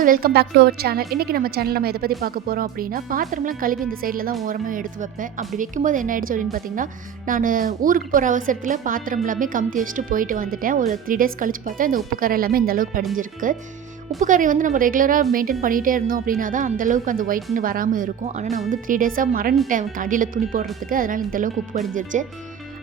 All welcome back to our channel. இன்றைக்கி நம்ம channel நம்ம எதை பற்றி பார்க்க போகிறோம் அப்படின்னா, பாத்திரம்லாம் கழுவி இந்த சைடில் தான் ஓரமாக எடுத்து வைப்பேன். அப்படி வைக்கும்போது என்ன ஆகிடுச்சு அப்படின்னு பார்த்தீங்கன்னா, நான் ஊருக்கு போகிற அவசரத்தில் பாத்திரம் எல்லாமே கமுத்தி வச்சுட்டு போயிட்டு வந்துட்டேன். ஒரு 3 days கழிச்சு பார்த்தா இந்த உப்பு கரை எல்லாமே இந்த அளவுக்கு படிஞ்சிருக்கு. உப்பு கரை வந்து நம்ம ரெகுலராக மெயின்டைன் பண்ணிகிட்டே இருந்தோம் அப்படின்னா தான் அந்தளவுக்கு அந்த ஒயிட்னு வராமல் இருக்கும். ஆனால் நான் வந்து 3 days மறந்துட்டேன் அடியில் துணி போடுறதுக்கு. அதனால் இந்தளவுக்கு உப்பு படிஞ்சிருச்சு.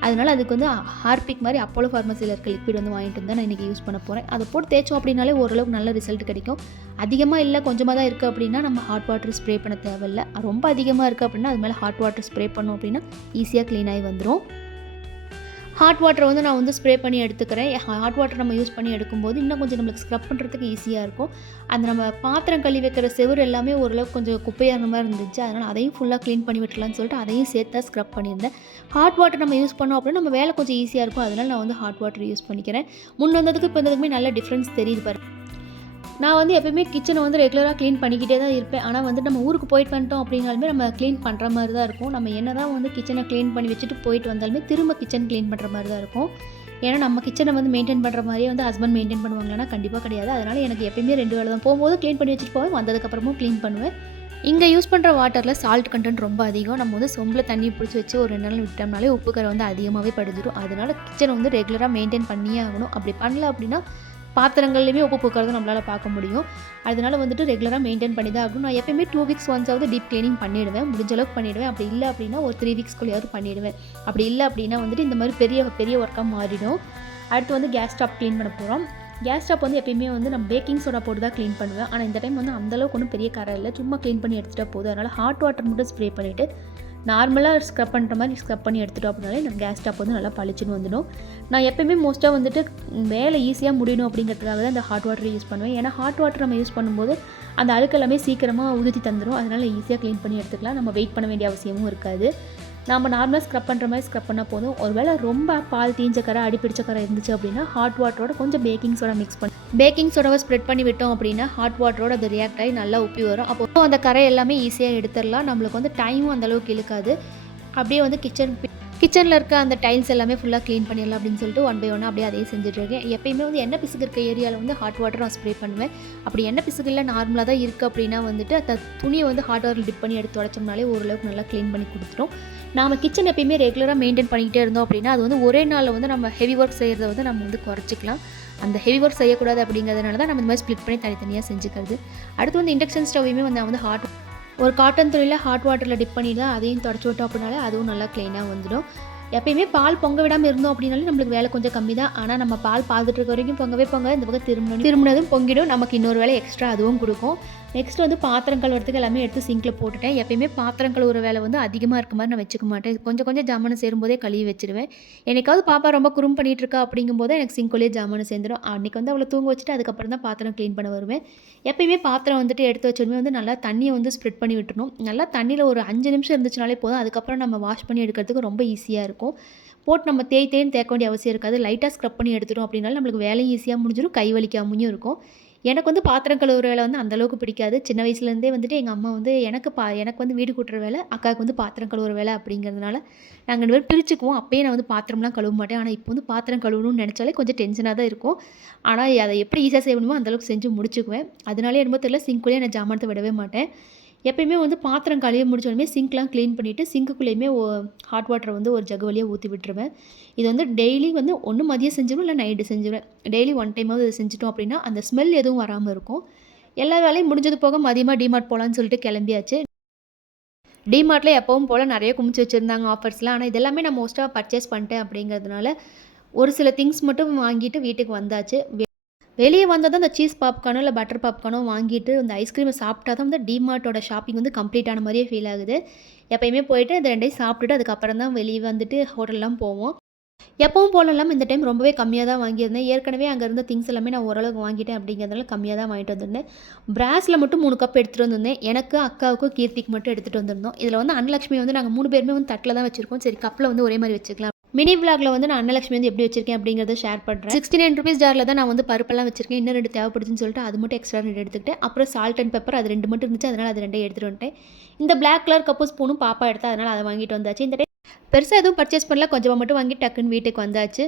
அதனால் அதுக்கு வந்து ஹார்பிக் மாதிரி அப்போலோ ஃபார்மசியில் இருக்க லிக்விட் வந்து வாங்கிட்டு வந்து நான் இன்றைக்கி யூஸ் பண்ண போகிறேன். அதை போட்டு தேய்ச்சோம் அப்படின்னாலே ஓரளவுக்கு நல்ல ரிசல்ட் கிடைக்கும். அதிகமாக இல்லை கொஞ்சமாக தான் இருக்குது அப்படின்னா நம்ம ஹாட் வாட்டர் ஸ்ப்ரே பண்ண தேவையில்லை. ரொம்ப அதிகமாக இருக்குது அப்படின்னா அது மேலே ஹாட் வாட்டர் ஸ்ப்ரே பண்ணோம் அப்படின்னா ஈஸியாக க்ளீன் ஆகி வந்துடும். ஹாட் வாட்டரை வந்து நான் வந்து ஸ்ப்ரே பண்ணி எடுத்துக்கிறேன். ஹாட் வாட்டர் நம்ம யூஸ் பண்ணி எடுக்கும்போது இன்னும் கொஞ்சம் நம்மளுக்கு ஸ்க்ரப் பண்ணுறதுக்கு ஈஸியாக இருக்கும். அந்த நம்ம பாத்திரம் கழுவி வைக்கிற செவுறு எல்லாமே ஓரளவுக்கு கொஞ்சம் குப்பையான மாதிரி இருந்துச்சு. அதனால் அதையும் ஃபுல்லாக க்ளீன் பண்ணி விட்டுலான்னு சொல்லிட்டு அதையும் சேர்த்தா ஸ்க்ரப் பண்ணியிருந்தேன். ஹாட் வாட்டர் நம்ம யூஸ் பண்ணோம் அப்படின்னா நம்ம வேலை கொஞ்சம் ஈஸியாக இருக்கும். அதனால் நான் வந்து ஹாட் வாட்டர் யூஸ் பண்ணிக்கிறேன். முன் வந்ததுக்கு இப்போ வந்ததுக்குமே நல்ல டிஃப்ரென்ஸ் தெரியுது பாரு. நான் வந்து எப்போயுமே கிச்சனை வந்து ரெகுலராக க்ளீன் பண்ணிக்கிட்டே தான் இருப்பேன். ஆனால் வந்து நம்ம ஊருக்கு போயிட்டு வந்துட்டோம் அப்படின்னாலுமே நம்ம க்ளீன் பண்ணுற மாதிரி தான் இருக்கும். நம்ம என்ன தான் வந்து கிச்சனை க்ளீன் பண்ணி வச்சுட்டு போயிட்டு வந்தாலுமே திரும்ப கிச்சன் க்ளீன் பண்ணுற மாதிரி தான் இருக்கும். ஏன்னா நம்ம கிச்சனை வந்து மெயின்டைன் பண்ணுற மாதிரியே வந்து ஹஸ்பண்ட் மெயின்டைன் பண்ணுவாங்களான்னா கண்டிப்பாக கிடையாது. அதனால் எனக்கு எப்போயுமே 2 வேலை தான். போகும்போது க்ளீன் பண்ணி வச்சுட்டு போவேன், வந்ததுக்கப்புறமும் க்ளீன் பண்ணுவேன். இங்கே யூஸ் பண்ணுற வாட்டரில் சால்ட் கண்டென்ட் ரொம்ப அதிகம். நம்ம வந்து சொம்பில் தண்ணி பிடிச்சி வச்சு ஒரு 2 நாள் விட்டோம்னாலே உப்பு கரை வந்து அதிகமாகவே படிஞ்சிடும். அதனால் கிச்சனை வந்து ரெகுலராக மெயின்டைன் பண்ணியே ஆகணும். அப்படி பண்ணல அப்படின்னா பாத்திரங்கள்லையுமே உப்பு பூக்கிறது நம்மளால் பார்க்க முடியும். அதனால் வந்துட்டு ரெகுலராக மெயின்டைன் பண்ணி தான் ஆகணும். நான் எப்போயுமே 2 weeks ஒன்ஸாவது டீப் க்ளீனிங் பண்ணிவிடுவேன். முடிஞ்ச அளவுக்கு பண்ணிவிடுவேன். அப்படி இல்லை அப்படின்னா ஒரு 3 weeksக்குள்ளேயாவது பண்ணிவிடுவேன். அப்படி இல்லை அப்படின்னா வந்துட்டு இந்த மாதிரி பெரிய ஒர்க்காக மாறிடும். அடுத்து வந்து கேஸ் ஸ்டாப் க்ளீன் பண்ண போகிறோம். கேஸ் ஸ்டாப் வந்து எப்பயுமே வந்து நம்ம பேக்கிங் சோடா போட்டு தான் க்ளீன் பண்ணுவேன். ஆனால் இந்த டைம் வந்து அந்தளவுக்கு ஒன்றும் பெரிய கரை இல்லை, சும்மா க்ளீன் பண்ணி எடுத்துகிட்டா போதும். அதனால் ஹாட் வாட்டர் மட்டும் ஸ்ப்ரே பண்ணிவிட்டு நார்மலாக ஸ்க்ரப் பண்ணுற மாதிரி ஸ்க்ரப் பண்ணி எடுத்துட்டோம் அப்படின்னாலே நம்ம கேஸ் ஸ்டாப் வந்து நல்லா பளிச்சுன்னு வந்துடும். நான் எப்போயுமே மோஸ்ட்டாக வந்துட்டு வேலை ஈஸியாக முடியணும் அப்படிங்கிறதுக்காக தான் இந்த ஹாட் வாட்டர் யூஸ் பண்ணுவேன். ஏன்னா ஹாட் வாட்டர் நம்ம யூஸ் பண்ணும்போது அந்த அழுக்கு எல்லாமே சீக்கிரமாக உதிர்த்தி தந்துடும். அதனால் ஈஸியாக க்ளீன் பண்ணி எடுத்துக்கலாம். நம்ம வெயிட் பண்ண வேண்டிய அவசியமும் இருக்காது. நம்ம நார்மலாக ஸ்க்ரப் பண்ணுற மாதிரி ஸ்க்ரப் பண்ணால் போதும். ஒரு வேளை ரொம்ப பால் தீஞ்ச கரை அடிப்பிடிச்ச கரை இருந்துச்சு அப்படின்னா ஹாட் வாட்டரோட கொஞ்சம் பேக்கிங் சோடா மிக்ஸ் பண்ணி பேக்கிங் சோடாவை ஸ்ப்ரெட் பண்ணி விட்டோம் அப்படின்னா ஹாட் வாட்டரோட அது ரியாக்ட் ஆகி நல்லா உப்பி வரும். அப்போ அந்த கரை எல்லாமே ஈஸியாக எடுத்துடலாம். நம்மளுக்கு வந்து டைமும் அந்தளவுக்கு இழுக்காது. அப்படியே வந்து கிச்சனில் இருக்க அந்த டைல்ஸ் எல்லாமே ஃபுல்லாக க்ளீன் பண்ணிடலாம் அப்படின்னு சொல்லிட்டு 1 by 1 அப்படியே அதையே செஞ்சுட்ருக்கேன். எப்பயுமே வந்து எண்ணெய் பிசுக்கு இருக்க ஏரியாவில் வந்து ஹாட் வாட்டர் நான் ஸ்ப்ரே பண்ணுவேன். அப்படி எண்ணெய் பிசுக்கு இல்லை நார்மலாக தான் இருக்குது அப்படின்னா வந்துட்டு அந்த துணியை வந்து ஹாட் வாட்டர் டிப் பண்ணி எடுத்து உடச்சோம்னாலே ஓரளவுக்கு நல்லா க்ளீன் பண்ணி கொடுத்துரும். நம்ம கிச்சன் எப்பயுமே ரெகுலராக மெயின்டைன் பண்ணிக்கிட்டே இருந்தோம் அப்படின்னா அது வந்து ஒரே நாளில் வந்து நம்ம ஹெவி ஒர்க் செய்கிறத வந்து நம்ம வந்து குறைச்சிக்கலாம். அந்த ஹெவி ஒர்க் செய்யக்கூடாது அப்படிங்கிறதுனால தான் நம்ம இந்த மாதிரி ஸ்ப்ளிட் பண்ணி தனித்தனியாக செஞ்சுக்கிறது. அடுத்து வந்து இண்டக்ஷன் ஸ்டவ்வையுமே வந்து நான் வந்து ஒரு காட்டன் துணியில் ஹாட் வாட்டரில் டிப் பண்ணி தான் அதையும் தொடச்சி விட்டோம் அப்படின்னாலே அதுவும் நல்லா க்ளீனாக வந்துடும். எப்பயுமே பால் பொங்க விடாமல் இருந்தோம் அப்படின்னாலே நம்மளுக்கு வேலை கொஞ்சம் கம்மி தான். ஆனால் நம்ம பால் பார்த்துட்டு இருக்க வரைக்கும் பொங்கவே இந்த பக்கம் திரும்பினதும் பொங்கிடும். நமக்கு இன்னொரு வேலை எக்ஸ்ட்ரா அதுவும் கொடுக்கும். நெக்ஸ்ட் வந்து பாத்திரம் கழுவுறதுக்கு எல்லாமே எடுத்து சிங்கில் போட்டுட்டேன். எப்பயுமே பாத்திரம் கழுவுற வேலை வந்து அதிகமாக இருக்க மாதிரி நான் வச்சுக்க மாட்டேன். கொஞ்சம் ஜாமானை சேரும்போதே கழுவி வச்சுருவேன். எனக்காவது பாப்பா ரொம்ப குறும் பண்ணிகிட்டு இருக்கா அப்படிங்கும்போது எனக்கு சிங்குள்ளே ஜாமானை சேர்ந்துடும். அன்றைக்கி வந்து அவளை தூங்க வச்சுட்டு அதுக்கப்புறம் தான் பாத்திரம் க்ளீன் பண்ண வருவேன். எப்பயுமே பாத்திரம் வந்துட்டு எடுத்து வச்சோடனே வந்து நல்லா தண்ணியை வந்து ஸ்ப்ரெட் பண்ணி விட்டுணும். நல்லா தண்ணியில் ஒரு 5 நிமிஷம் இருந்துச்சுனாலே போதும். அதுக்கப்புறம் நம்ம வாஷ் பண்ணி எடுக்கிறதுக்கு ரொம்ப ஈஸியாக இருக்கும். போட்டு நம்ம தேய்த்தேன்னு தேக்க வேண்டிய அவசியம் இருக்காது. லைட்டாக ஸ்க்ரப் பண்ணி எடுத்துடும் அப்படின்னாலும் நம்மளுக்கு வேலையும் ஈஸியாக முடிஞ்சிடும், கை வலிக்காமையும் இருக்கும். எனக்கு வந்து பாத்திரம் கழுவுற வேலை வந்து அந்தளவுக்கு பிடிக்காது. சின்ன வயசுலேருந்தே வந்துட்டு எங்கள் அம்மா வந்து எனக்கு வந்து வீடு கூட்டுற வேலை, அக்காவுக்கு வந்து பாத்திரம் கழுவுற வேலை அப்படிங்கிறதுனால நாங்கள் 2 பேரும் பிரிச்சுக்குவோம். அப்போயே நான் வந்து பாத்திரம்லாம் கழுவ மாட்டேன். ஆனால் இப்போ வந்து பாத்திரம் கழுவணும்னு நினச்சாலே கொஞ்சம் டென்ஷனாக தான் இருக்கும். ஆனால் அதை எப்படி ஈஸியாக செய்ய முடியுமோ அந்தளவுக்கு செஞ்சு முடிச்சுக்குவேன். அதனாலே என்னமோ தெரியல சிங்க்குள்ளேயே நான் ஜாமானத்தை விடவே மாட்டேன். எப்பயுமே வந்து பாத்திரம் கழுவி முடிச்சோடனே சிங்க்லாம் க்ளீன் பண்ணிவிட்டு சிங்க்குள்ளேயுமே ஹாட் வாட்டரை வந்து ஒரு ஜக் வழியாக ஊற்றி விட்டுருவேன். இது வந்து டெய்லி வந்து ஒன்று மதியம் செஞ்சிடுவேன், இல்லை நைட்டு செஞ்சுருவேன். டெய்லி 1 டைமாவது இதை செஞ்சுட்டோம் அப்படின்னா அந்த ஸ்மெல் எதுவும் வராமல் இருக்கும். எல்லா வேலையும் முடிஞ்சது போக மதியமாக டிமார்ட் போகலான்னு சொல்லிட்டு கிளம்பியாச்சு. டிமார்ட்டில் எப்பவும் போல் நிறைய குமிச்சு வச்சுருந்தாங்க ஆஃபர்ஸ்லாம். ஆனால் இதெல்லாமே நான் மோஸ்ட்டாக பர்ச்சேஸ் பண்ணிட்டேன் அப்படிங்கிறதுனால ஒரு சில திங்ஸ் மட்டும் வாங்கிட்டு வீட்டுக்கு வந்தாச்சு. வெளியே வந்தால் தான் இந்த சீஸ் பாப்கார்னோ இல்லை பட்டர் பாப்கார்னோ வாங்கிட்டு இந்த ஐஸ்கிரீமை சாப்பிட்டா தான் வந்து டிமார்ட்டோட ஷாப்பிங் வந்து கம்ப்ளீட் ஆன மாதிரியே ஃபீல் ஆகுது. எப்போயுமே போயிட்டு இந்த 2டையும் சாப்பிட்டுட்டு அதுக்கப்புறம் தான் வெளியே வந்துட்டு ஹோட்டல்லாம் போவோம். எப்பவும் போல இல்லாமல் இந்த டைம் ரொம்பவே கம்மியாக தான் வாங்கியிருந்தேன். ஏற்கனவே அங்கே இருந்த திங்ஸ் எல்லாமே நான் ஓரளவுக்கு வாங்கிட்டேன் அப்படிங்கிறதுனால கம்மியாக தான் வாங்கிட்டு வந்திருந்தேன். பிராஸில் மட்டும் 3 கப் எடுத்துகிட்டு வந்திருந்தேன். எனக்கு, அக்காவுக்கும், கீர்த்திக்கு மட்டும் எடுத்துகிட்டு வந்திருந்தோம். இதில் வந்து அன்னலட்சுமி வந்து நாங்கள் 3 பேருமே வந்து தட்டில் தான் வச்சுருக்கோம். சரி கப்பில் வந்து ஒரே மாதிரி வச்சுக்கலாம். மினி விளாகில் வந்து நான் அன்னலட்சுமி வந்து எப்படி வச்சிருக்கேன் அப்படிங்கிறத ஷேர் பண்ணுறேன். 69 rupees ஜாரில் தான் நான் வந்து பருப்பெல்லாம் வச்சிருக்கேன். இன்னும் 2 தேவைப்படுதுன்னு சொல்லிட்டு அது மட்டும் எக்ஸ்ட்ரா 2 எடுத்துக்கிட்டேன். அப்புறம் சால்ட் அண்ட் பெப்பர் அது 2 மட்டும் இருந்துச்சு. அதனால் அது 2 எடுத்துகிட்டு வந்துட்டேன். இந்த பிளாக் கலர் கப்பு ஸ்பூனும் பாப்பா எடுத்தா, அதனால் அதை வாங்கிட்டு வந்தாச்சு. இந்த டைம் பெருசாக எதுவும் பர்ச்சேஸ் பண்ணல, கொஞ்சமாக மட்டும் வாங்கி டக்குன்னு வீட்டுக்கு வந்தாச்சு.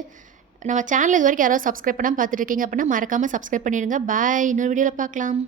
நம்ம சேனல் இது வரைக்கும் யாராவது சப்ஸ்கிரைப் பண்ணாமல் பார்த்துட்டு இருக்கீங்க அப்படின்னா மறக்காமல் சப்ஸ்கிரைப் பண்ணிடுங்க. பாய், இன்னொரு வீடியோவில் பார்க்கலாம்.